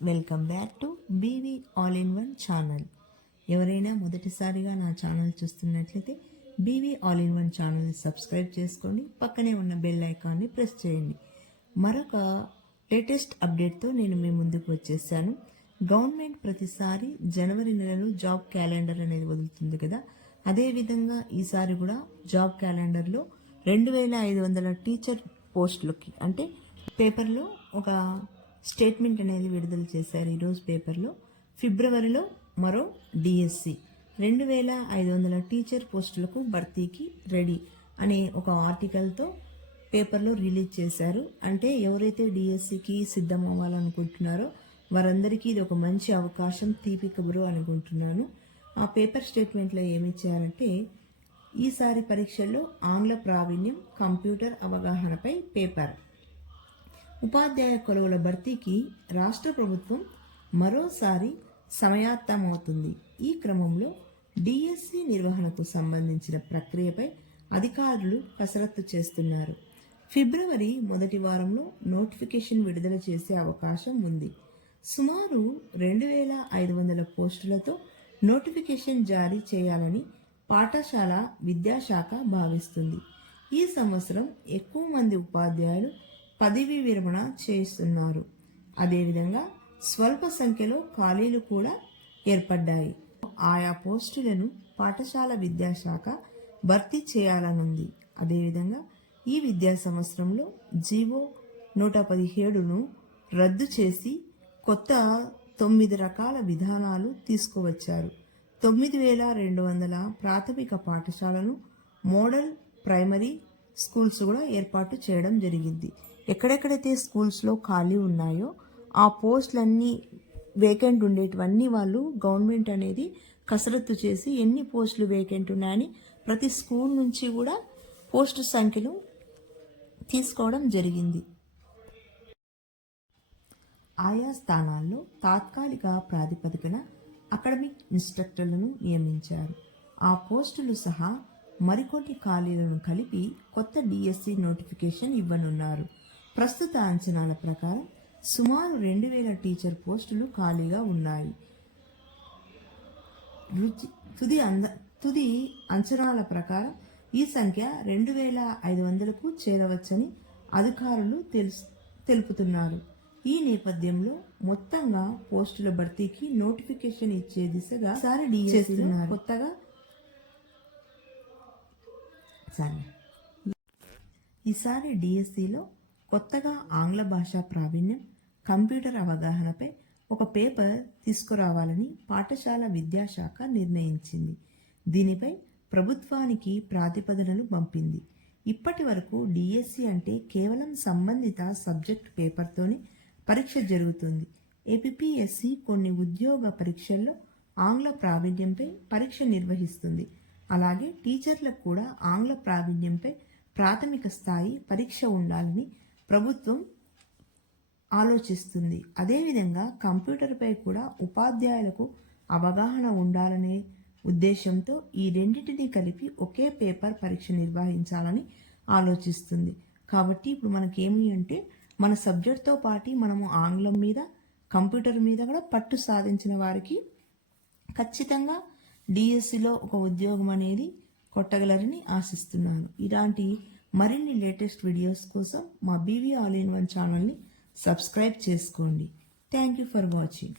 Welcome back to BV all in one channel ఎవరైనా మొదటిసారిగా నా ఛానల్ చూస్తున్నట్లయితే బీవీ ఆల్ ఇన్ వన్ ఛానల్ని సబ్స్క్రైబ్ చేసుకోండి పక్కనే ఉన్న బెల్ ఐకాన్ని ప్రెస్ చేయండి. మరొక లేటెస్ట్ అప్డేట్తో నేను మీ ముందుకు వచ్చేసాను. గవర్నమెంట్ ప్రతిసారి జనవరి నెలలో జాబ్ క్యాలెండర్ అనేది వదులుతుంది కదా? అదేవిధంగా ఈసారి కూడా జాబ్ క్యాలెండర్లో రెండు వేల ఐదు వందల టీచర్ పోస్టులకి అంటే పేపర్లో ఒక స్టేట్మెంట్ అనేది విడుదల చేశారు ఈరోజు పేపర్లో. ఫిబ్రవరిలో మరో డిఎస్సి. రెండు వేల ఐదు వందల టీచర్ పోస్టులకు భర్తీకి రెడీ అనే ఒక ఆర్టికల్తో పేపర్లో రిలీజ్ చేశారు. అంటే ఎవరైతే డిఎస్సికి సిద్ధం అవ్వాలనుకుంటున్నారో వారందరికీ ఇది ఒక మంచి అవకాశం తీపి కబురు అనుకుంటున్నాను. ఆ పేపర్ స్టేట్మెంట్లో ఏమి ఇచ్చారంటే ఈసారి పరీక్షల్లో ఆంగ్ల ప్రావీణ్యం కంప్యూటర్ అవగాహనపై పేపర్. ఉపాధ్యాయ కొలువుల భర్తీకి రాష్ట్ర ప్రభుత్వం మరోసారి సమయాత్తమవుతుంది. ఈ క్రమంలో డిఎస్సి నిర్వహణకు సంబంధించిన ప్రక్రియపై అధికారులు కసరత్తు చేస్తున్నారు. ఫిబ్రవరి మొదటి వారంలో నోటిఫికేషన్ విడుదల చేసే అవకాశం ఉంది. సుమారు రెండు వేల ఐదు వందల పోస్టులతో నోటిఫికేషన్ జారీ చేయాలని పాఠశాల విద్యాశాఖ భావిస్తుంది. ఈ సంవత్సరం ఎక్కువ మంది ఉపాధ్యాయులు పదవీ విరమణ చేస్తున్నారు. అదేవిధంగా స్వల్ప సంఖ్యలో ఖాళీలు కూడా ఏర్పడ్డాయి. ఆయా పోస్టులను పాఠశాల విద్యాశాఖ భర్తీ చేయాలనుంది. అదేవిధంగా ఈ విద్యా సంవత్సరంలో జీవో నూట పదిహేడును రద్దు చేసి కొత్త తొమ్మిది రకాల విధానాలు తీసుకువచ్చారు. తొమ్మిది వేల రెండు వందల ప్రాథమిక పాఠశాలను మోడల్ ప్రైమరీ స్కూల్స్ కూడా ఏర్పాటు చేయడం జరిగింది. ఎక్కడెక్కడైతే స్కూల్స్లో ఖాళీ ఉన్నాయో ఆ పోస్టులన్నీ వేకెంట్ ఉండేటివన్నీ వాళ్ళు గవర్నమెంట్ అనేది కసరత్తు చేసి ఎన్ని పోస్టులు వేకెంట్ ఉన్నాయని ప్రతి స్కూల్ నుంచి కూడా పోస్టు సంఖ్యలు తీసుకోవడం జరిగింది. ఆయా స్థానాల్లో తాత్కాలిక ప్రాతిపదికన అకాడమిక్ ఇన్స్ట్రక్టర్లను నియమించారు. ఆ పోస్టులు సహా మరికొన్ని ఖాళీలను కలిపి కొత్త డిఎస్సి నోటిఫికేషన్ ఇవ్వనున్నారు. ప్రస్తుత అంచనాల ప్రకారం సుమారు రెండు వేల టీచర్ పోస్టులు ఖాళీగా ఉన్నాయి. రుచి తుది అంద తుది అంచనాల ప్రకారం ఈ సంఖ్య రెండు వేల ఐదు వందలకు చేరవచ్చని అధికారులు తెలుసు తెలుపుతున్నారు. ఈ నేపథ్యంలో మొత్తంగా పోస్టుల భర్తీకి నోటిఫికేషన్ ఇచ్చే దిశగా సారి చేస్తున్నారు. కొత్తగా సరే. ఈసారి డిఎస్సిలో కొత్తగా ఆంగ్ల భాషా ప్రావీణ్యం కంప్యూటర్ అవగాహనపై ఒక పేపర్ తీసుకురావాలని పాఠశాల విద్యాశాఖ నిర్ణయించింది. దీనిపై ప్రభుత్వానికి ప్రాతిపదనలు పంపింది. ఇప్పటి వరకు డిఎస్సి అంటే కేవలం సంబంధిత సబ్జెక్ట్ పేపర్తోనే పరీక్ష జరుగుతుంది. ఏపీఎస్సి కొన్ని ఉద్యోగ పరీక్షల్లో ఆంగ్ల ప్రావీణ్యంపై పరీక్ష నిర్వహిస్తుంది. అలాగే టీచర్లకు కూడా ఆంగ్ల ప్రావీణ్యంపై ప్రాథమిక స్థాయి పరీక్ష ఉండాలని ప్రభుత్వం ఆలోచిస్తుంది. అదేవిధంగా కంప్యూటర్పై కూడా ఉపాధ్యాయులకు అవగాహన ఉండాలనే ఉద్దేశంతో ఈ రెండింటిని కలిపి ఒకే పేపర్ పరీక్ష నిర్వహించాలని ఆలోచిస్తుంది. కాబట్టి ఇప్పుడు మనకేమి అంటే మన సబ్జెక్ట్తో పాటు మనము ఆంగ్లం మీద కంప్యూటర్ మీద కూడా పట్టు సాధించిన వారికి ఖచ్చితంగా డిఎస్సిలో ఒక ఉద్యోగం అనేది కొట్టగలరని ఆశిస్తున్నాను. ఇలాంటి మరిన్ని లేటెస్ట్ వీడియోస్ కోసం మా బీవీ ఆల్ ఇన్ వన్ ఛానల్ని సబ్స్క్రైబ్ చేసుకోండి. Thank you for watching